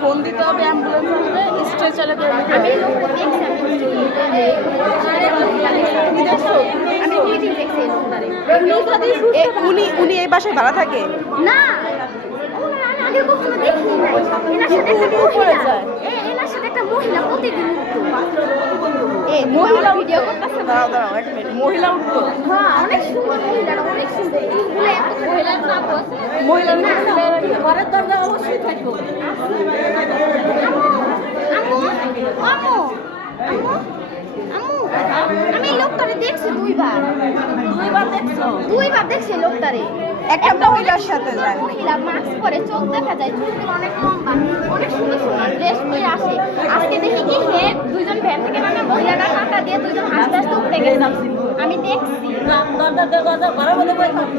Phone দিতে হবে, ambulance আসবে, স্ট্রেচারে করে উনি এই বাসায় ভাড়া থাকে না, আগে কখনো দেখিনি নাই। এনার সাথে একটা মহিলা প্রতিদিন মহিলা ভিডিও করতেছে। দাঁড়াও এক মিনিট, মহিলা উঠতো। হ্যাঁ, অনেক সুন্দর মহিলা, অনেক সুন্দর মহিলার নাম আছে। মহিলার ঘরের দরজা অবশ্যই থাকবো। আমি লোকটারে দেখছি দুইবার দেখছি লোকটারে। একটা মহিলার সাথে যায়, মহিলা মাস্ক পরে, চোখ দেখা যায়, চুলগুলো অনেক লম্বা, অনেক সুন্দর সুন্দর ড্রেস পরে আসে। আজকে দেখি কি হে দুইজন ভ্যান থেকে মানে মহিলাটা টাকা দিয়ে দুইজন আস্তে আস্তে উঠে গেছে। আমি দেখছি দরজা ঘরের মধ্যে বসে থাকি।